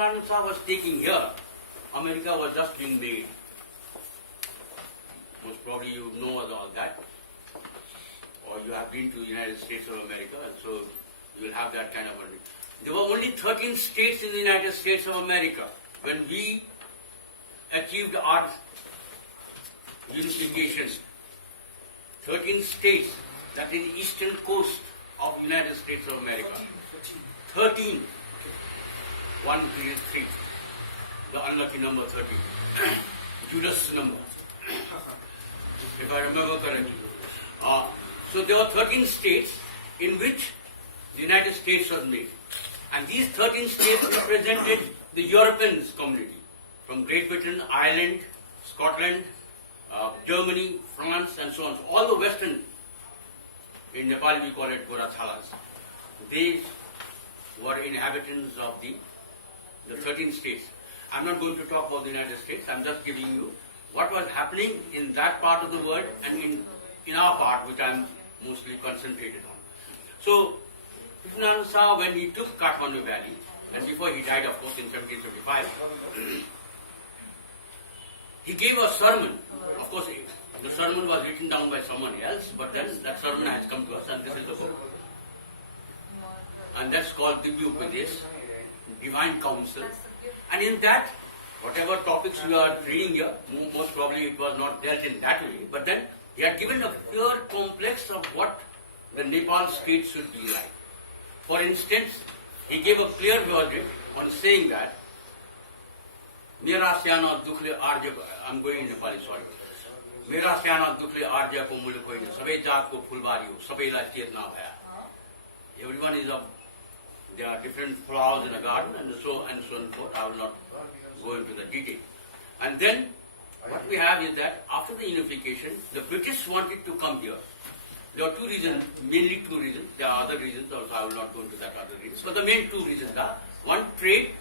Niranjan was taking here, America was just being made. Most probably you know all that, or you have been to the United States of America, and so you will have that kind of a... There were only 13 states in the United States of America when we achieved our unification. 13 states, that is the eastern coast of the United States of America. 13. 1 created 3. The unlucky number 13. Judas number. If I remember correctly. So there were 13 states in which the United States was made. And these 13 states represented the European community. From Great Britain, Ireland, Scotland, Germany, France, and so on. So all the western, in Nepal we call it Gorathalas. They were inhabitants of the 13 states. I'm not going to talk about the United States, I'm just giving you what was happening in that part of the world and in our part, which I'm mostly concentrated on. So, Niranjan Saha, when he took Kathmandu Valley, and before he died, of course, in 1775, he gave a sermon. Of course, the sermon was written down by someone else, but then that sermon has come to us, and this is the book. And that's called Divya Upadesh, Divine Counsel. And in that, whatever topics we are reading here, most probably it was not dealt in that way, but then he had given a pure complex of what the Nepal state should be like. For instance, he gave a clear verdict on saying that Mera Syana Dukhle Arja, I'm going in Nepali, sorry. Mera Syana Dukhle Arja ko mul koi nahi, sabai jaat ko phulbari ho, sabai la chetna bhaya. Everyone is of, there are different flowers in a garden and so on and so forth. I will not go into the detail. And then what we have is that after the unification, the British wanted to come here. There are two reasons, mainly two reasons. There are other reasons also, I will not go into that other reasons. But the main two reasons are, one, trade,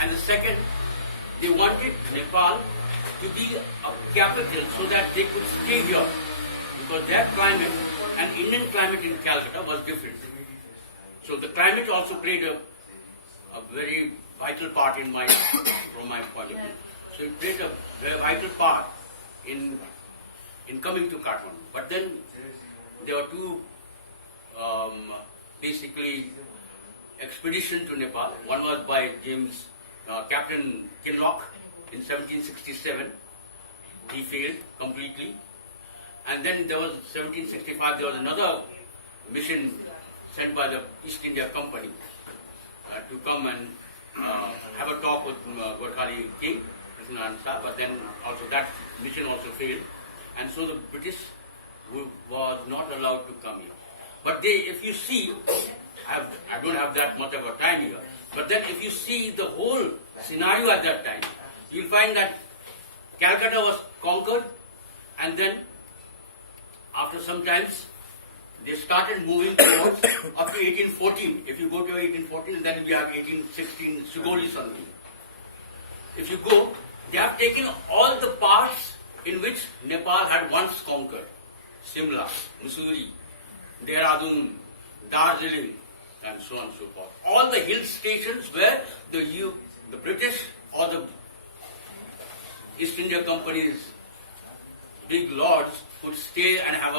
and the second, they wanted Nepal to be a capital so that they could stay here. Because their climate and Indian climate in Calcutta was different. So the climate also played a very vital part in my, from my point of view. So it played a very vital part in coming to Kathmandu. But then there were two basically expeditions to Nepal. One was by Captain Kinloch in 1767. He failed completely. And then there was 1765, there was another mission sent by the East India Company to come and have a talk with Gorkhali King, Niranjan Saha, but then also that mission also failed. And so the British was not allowed to come here. But they, if you see, I don't have that much of a time here, but then if you see the whole scenario at that time, you'll find that Calcutta was conquered, and then after some times they started moving towards up to 1814. If you go to 1814, then we have 1816 Sugoli Sandhi. If you go, they have taken all the parts in which Nepal had once conquered. Simla, Mussoorie, Dehradun, Darjeeling, and so on and so forth. All the hill stations where the British or the East India Company's big lords could stay and have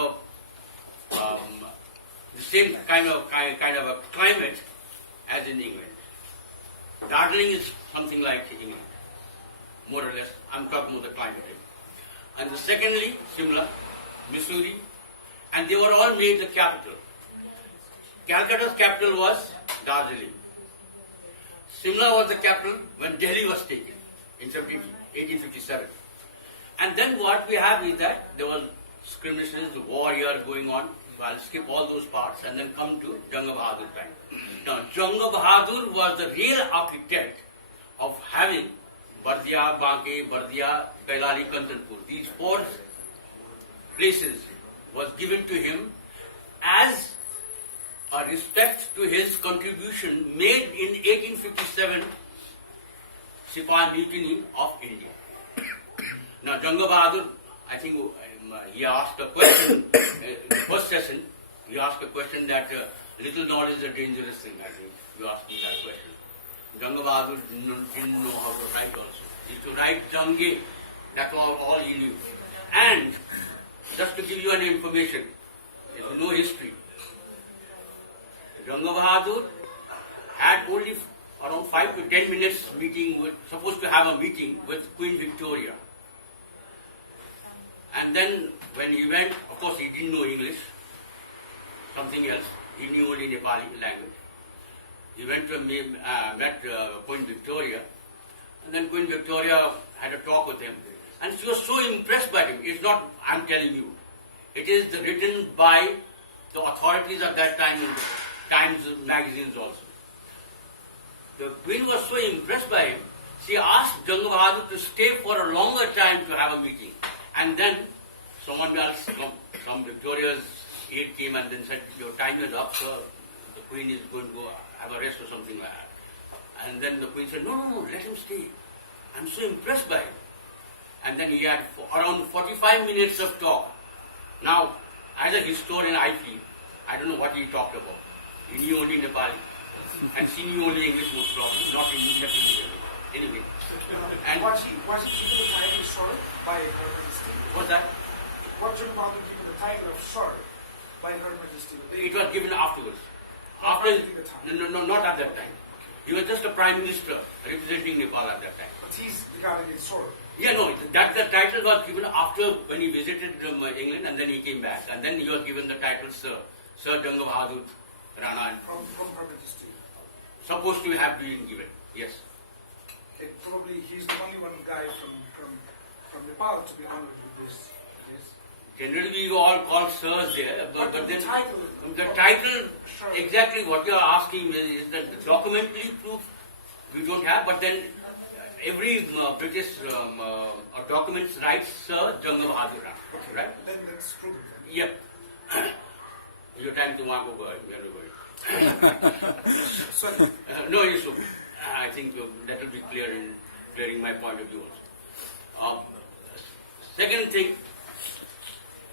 the same kind of a climate as in England. Darjeeling is something like England, more or less. I'm talking about the climate. And secondly, Simla, Mussoorie, and they were all made the capital. Calcutta's capital was Darjeeling. Simla was the capital when Delhi was taken in 1857. And then what we have is that there was skirmishes, war here going on. So I'll skip all those parts and then come to Janga Bahadur time. Now, Janga Bahadur was the real architect of having Bardia, Banke, Bardia, Kailali, Kanchanpur. These four places was given to him as a respect to his contribution made in 1857 Sipahi Mutiny of India. Now, Janga Bahadur, I think he asked a question in the first session. He asked a question that little knowledge is a dangerous thing, I think. You asked me that question. Janga Bahadur didn't know how to write also. He used to write Jange, that's all he knew. And just to give you an information, if you know history, Janga Bahadur had only around 5 to 10 minutes supposed to have a meeting with Queen Victoria. And then when he went, of course he didn't know English, something else, he knew only Nepali language. He went to met Queen Victoria, and then Queen Victoria had a talk with him, and she was so impressed by him. It's not I'm telling you, it is written by the authorities at that time in the Times magazines also. The Queen was so impressed by him, she asked Janga Bahadur to stay for a longer time to have a meeting. And then someone else from Victoria's aide came and then said, your time is up, sir. The Queen is going to go have a rest or something like that. And then the Queen said, no, let him stay. I'm so impressed by him. And then he had around 45 minutes of talk. Now, as a historian, I feel, I don't know what he talked about. He knew only Nepali, and she knew only English most probably, not English. Anyway. And was he given the title Sir by Her Majesty? What's that? Was Janga Bahadur given the title of Sir by Her Majesty? It was given afterwards. No, not at that time. He was just a Prime Minister representing Nepal at that time. But he's regarded as Sir. Yeah, no, that the title was given after when he visited England, and then he came back, and then he was given the title Sir. Sir Janga Bahadur Rana. From Her Majesty. Supposed to have been given, yes. Okay, probably he's the only one guy from Nepal to be honored with this. Generally we all call sirs there, but then the title, sure. exactly what you are asking is that the documentary proof we don't have, but then every British documents writes Sir Janga Bahadur Rana, okay, right? Then that's true. Yep. You're trying to mark over, Sorry. no, it's okay. I think that will be clear in clearing my point of view also. Second thing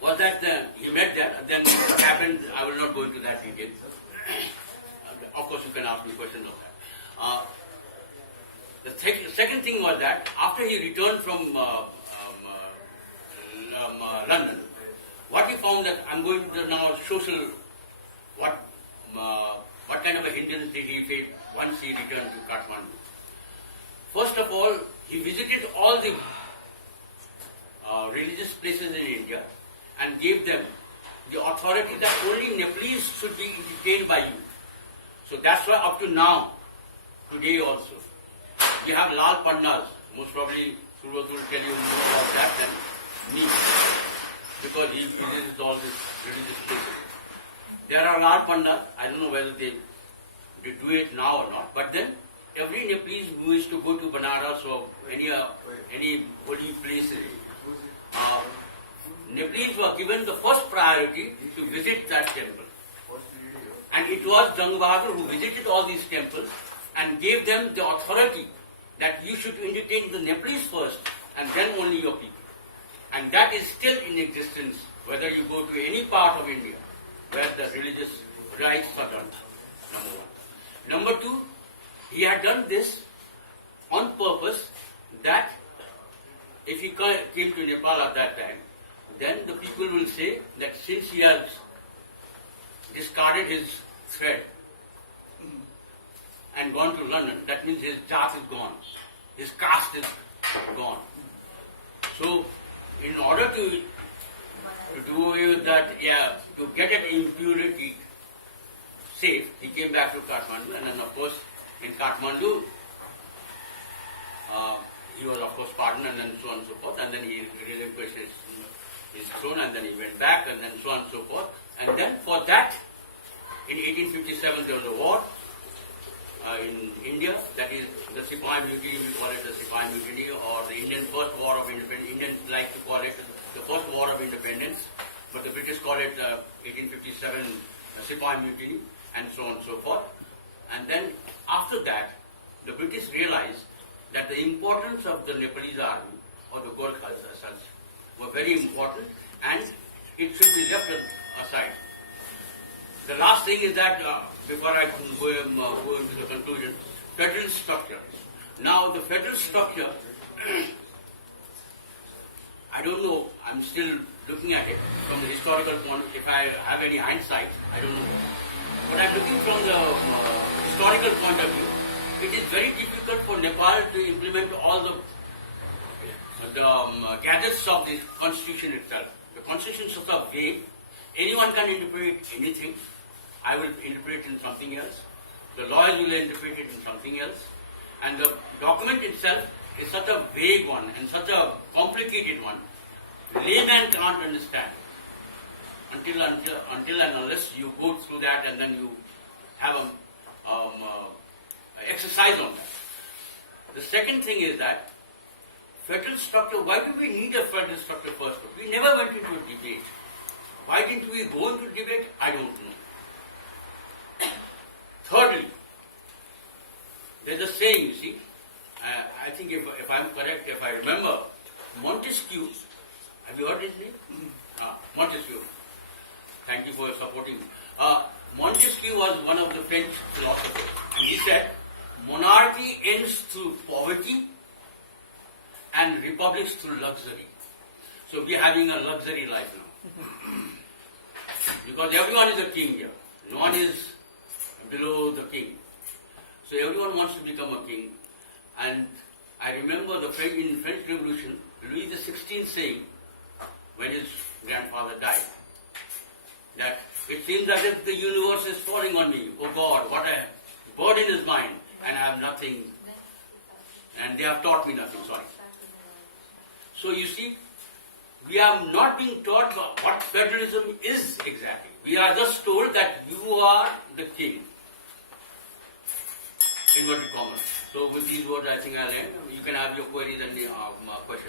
was that he met there, then what happened, I will not go into that detail. Of course, you can ask me questions of that. The second thing was that after he returned from London, what he found that I'm going to now social, what kind of a hindrance did he face once he returned to Kathmandu? First of all, he visited all the religious places in India and gave them the authority that only Nepalese should be entertained by you. So that's why up to now, today also, we have Lal Pandas. Most probably Survat will tell you more about that than me, because he visits all these religious places. There are Lal Pandas, I don't know whether they do it now or not, but then every Nepalese who is to go to Banaras or any holy places, Nepalese were given the first priority to visit that temple. And it was Janga Bahadur who visited all these temples and gave them the authority that you should entertain the Nepalese first and then only your people. And that is still in existence, whether you go to any part of India where the religious rites are done, number one. Number two, he had done this on purpose that if he came to Nepal at that time, then the people will say that since he has discarded his thread and gone to London, that means his caste is gone, his caste is gone. So, in order to do away with that, to get at impurity safe, he came back to Kathmandu, and then of course in Kathmandu he was of course pardoned, and then so on and so forth, and then he relinquished his throne, and then he went back, and then so on and so forth. And then for that, in 1857 there was a war in India, that is the Sepoy Mutiny, we call it the Sepoy Mutiny, or the Indian First War of Independence. Indians like to call it the First War of Independence, but the British call it 1857 Sepoy Mutiny, and so on and so forth. And then after that, the British realized that the importance of the Nepalese army, or the Gorkhas as such, were very important, and it should be left aside. The last thing is that, before I go into the conclusion, federal structure. Now the federal structure, I don't know, I'm still looking at it from the historical point. If I have any hindsight, I don't know. But I'm looking from the historical point of view. It is very difficult for Nepal to implement all the gadgets of the constitution itself. The constitution is sort of vague. Anyone can interpret anything. I will interpret it in something else. The lawyers will interpret it in something else. And the document itself is such a vague one and such a complicated one. Layman can't understand until and unless you go through that and then you have a exercise on that. The second thing is that federal structure, why do we need a federal structure first? We never went into a debate. Why didn't we go into debate? I don't know. Thirdly, there's a saying, you see, I think if I'm correct, if I remember, Montesquieu, have you heard his name? Montesquieu. Thank you for supporting me. Montesquieu was one of the French philosophers, and he said, monarchy ends through poverty and republics through luxury. So we are having a luxury life now. Because everyone is a king here. No one is below the king. So everyone wants to become a king. And I remember in French Revolution, Louis XVI saying, when his grandfather died, that it seems as if the universe is falling on me. Oh God, what a burden is mine, and I have nothing, and they have taught me nothing, sorry. So you see, we are not being taught what federalism is exactly. We are just told that you are the king. Inverted commas. So with these words, I think I'll end. You can have your queries and questions.